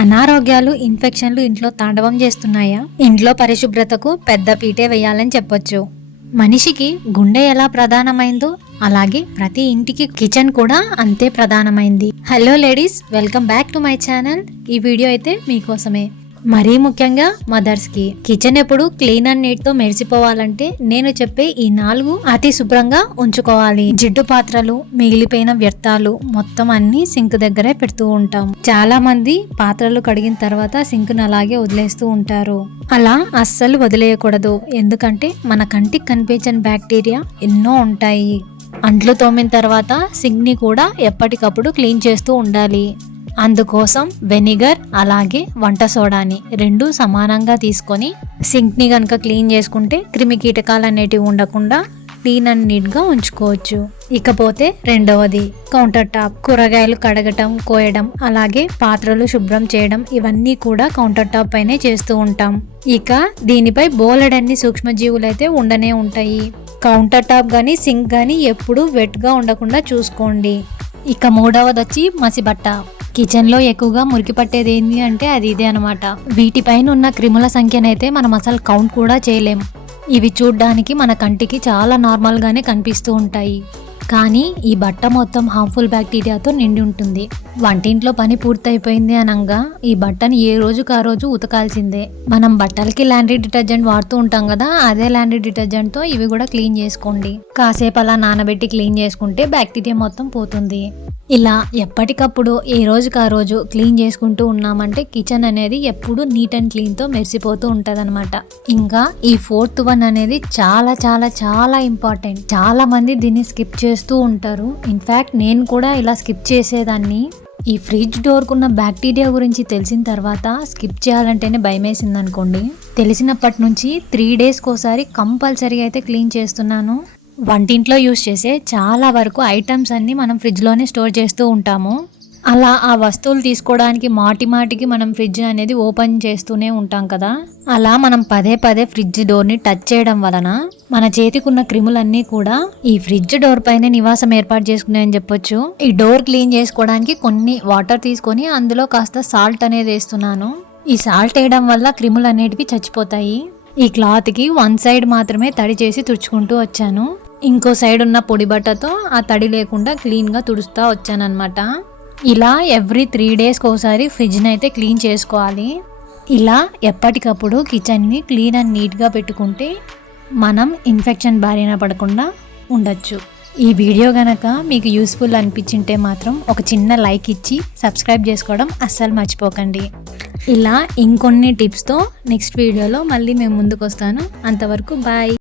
అనారోగ్యాలు, ఇన్ఫెక్షన్లు ఇంట్లో తాండవం చేస్తున్నాయా? ఇంట్లో పరిశుభ్రతకు పెద్ద పీటే వేయాలని చెప్పొచ్చు. మనిషికి గుండె ఎలా ప్రధానమైందో అలాగే ప్రతి ఇంటికి కిచెన్ కూడా అంతే ప్రధానమైంది. Hello ladies, welcome back to my channel. ఈ వీడియో అయితే మీకోసమే. మరీ ముఖ్యంగా మదర్స్ కి కిచెన్ ఎప్పుడు క్లీన్ అండ్ నీట్ తో మెరిసిపోవాలంటే నేను చెప్పే ఈ 4 అతి శుభ్రంగా ఉంచుకోవాలి. జిడ్డు పాత్రలు, మిగిలిపోయిన వ్యర్థాలు మొత్తం అన్ని సింక్ దగ్గరే పెడుతూ ఉంటాం. చాలా మంది పాత్రలు కడిగిన తర్వాత సింక్ ను అలాగే వదిలేస్తూ ఉంటారు. అలా అస్సలు వదిలేయకూడదు. ఎందుకంటే మన కంటికి కనిపించని బ్యాక్టీరియా ఎన్నో ఉంటాయి. అంట్లు తోమిన తర్వాత సింక్ ని కూడా ఎప్పటికప్పుడు క్లీన్ చేస్తూ ఉండాలి. అందుకోసం వెనిగర్ అలాగే వంట సోడాని 2 సమానంగా తీసుకొని సింక్ ని గనక క్లీన్ చేసుకుంటే క్రిమి కీటకాలు అనేటివి ఉండకుండా క్లీన్ అండ్ నీట్ గా ఉంచుకోవచ్చు. ఇకపోతే రెండవది కౌంటర్ టాప్. కూరగాయలు కడగటం, కోయడం అలాగే పాత్రలు శుభ్రం చేయడం ఇవన్నీ కూడా కౌంటర్ టాప్ పైనే చేస్తూ ఉంటాం. ఇక దీనిపై బోలెడన్ని సూక్ష్మజీవులు అయితే ఉండనే ఉంటాయి. కౌంటర్ టాప్ గానీ సింక్ గానీ ఎప్పుడు వెట్ గా ఉండకుండా చూసుకోండి. ఇక మూడవది వచ్చి మసిబట్ట. కిచెన్ లో ఎక్కువగా మురికి పట్టేది ఏంటి అంటే అది ఇదే అనమాట. వీటిపైన ఉన్న క్రిముల సంఖ్యనైతే మనం అసలు కౌంట్ కూడా చేయలేం. ఇవి చూడ్డానికి మన కంటికి చాలా నార్మల్ గానే కనిపిస్తూ ఉంటాయి, కానీ ఈ బట్ట మొత్తం హార్మ్ఫుల్ బ్యాక్టీరియాతో నిండి ఉంటుంది. వంటింట్లో పని పూర్తయిపోయింది అనగా ఈ బట్టని ఏ రోజుకు ఆ రోజు ఉతకాల్సిందే. మనం బట్టలకి లాండ్రీ డిటర్జెంట్ వాడుతూ ఉంటాం కదా, అదే లాండ్రీ డిటర్జెంట్ తో ఇవి కూడా క్లీన్ చేసుకోండి. కాసేపు అలా నానబెట్టి క్లీన్ చేసుకుంటే బ్యాక్టీరియా మొత్తం పోతుంది. ఇలా ఎప్పటికప్పుడు ఏ రోజుకు ఆ రోజు క్లీన్ చేసుకుంటూ ఉన్నామంటే కిచెన్ అనేది ఎప్పుడు నీట్ అండ్ క్లీన్ తో మెరిసిపోతూ ఉంటది అనమాట. ఇంకా ఈ 4th వన్ అనేది చాలా చాలా చాలా ఇంపార్టెంట్. చాలా మంది దీన్ని స్కిప్ చేస్తూ ఉంటారు. ఇన్ఫాక్ట్ నేను కూడా ఇలా స్కిప్ చేసేదాన్ని. ఈ ఫ్రిడ్జ్ డోర్కున్న బ్యాక్టీరియా గురించి తెలిసిన తర్వాత స్కిప్ చేయాలంటేనే భయమేసింది అనుకోండి. తెలిసినప్పటి నుంచి 3 డేస్కి ఒకసారి కంపల్సరీగా అయితే క్లీన్ చేస్తున్నాను. వంటింట్లో యూస్ చేసే చాలా వరకు ఐటమ్స్ అన్ని మనం ఫ్రిడ్జ్లోనే స్టోర్ చేస్తూ ఉంటాము. అలా ఆ వస్తువులు తీసుకోవడానికి మాటికి మనం ఫ్రిడ్జ్ అనేది ఓపెన్ చేస్తూనే ఉంటాం కదా. అలా మనం పదే ఫ్రిడ్జ్ డోర్ని టచ్ చేయడం వలన మన చేతికున్న క్రిములన్నీ కూడా ఈ ఫ్రిడ్జ్ డోర్ పైన నివాసం ఏర్పాటు చేసుకున్నాయని చెప్పొచ్చు. ఈ డోర్ క్లీన్ చేసుకోవడానికి కొన్ని వాటర్ తీసుకొని అందులో కాస్త సాల్ట్ అనేది వేస్తున్నాను. ఈ సాల్ట్ వేయడం వల్ల క్రిములు అనేటివి చచ్చిపోతాయి. ఈ క్లాత్కి 1 సైడ్ మాత్రమే తడి చేసి తుడుచుకుంటూ వచ్చాను. ఇంకో సైడ్ ఉన్న పొడి బట్టతో ఆ తడి లేకుండా క్లీన్గా తుడుస్తూ వచ్చానమాట. ఇలా ఎవ్రీ 3 డేస్కి ఒకసారి ఫ్రిడ్జ్ని అయితే క్లీన్ చేసుకోవాలి. ఇలా ఎప్పటికప్పుడు కిచెన్ని క్లీన్ అండ్ నీట్గా పెట్టుకుంటే మనం ఇన్ఫెక్షన్ బారిన పడకుండా ఉండొచ్చు. ఈ వీడియో గనక మీకు యూస్ఫుల్ అనిపించింటే మాత్రం ఒక చిన్న లైక్ ఇచ్చి సబ్స్క్రైబ్ చేసుకోవడం అస్సలు మర్చిపోకండి. ఇలా ఇంకొన్ని టిప్స్తో నెక్స్ట్ వీడియోలో మళ్ళీ మేము ముందుకు వస్తాను. అంతవరకు బాయ్.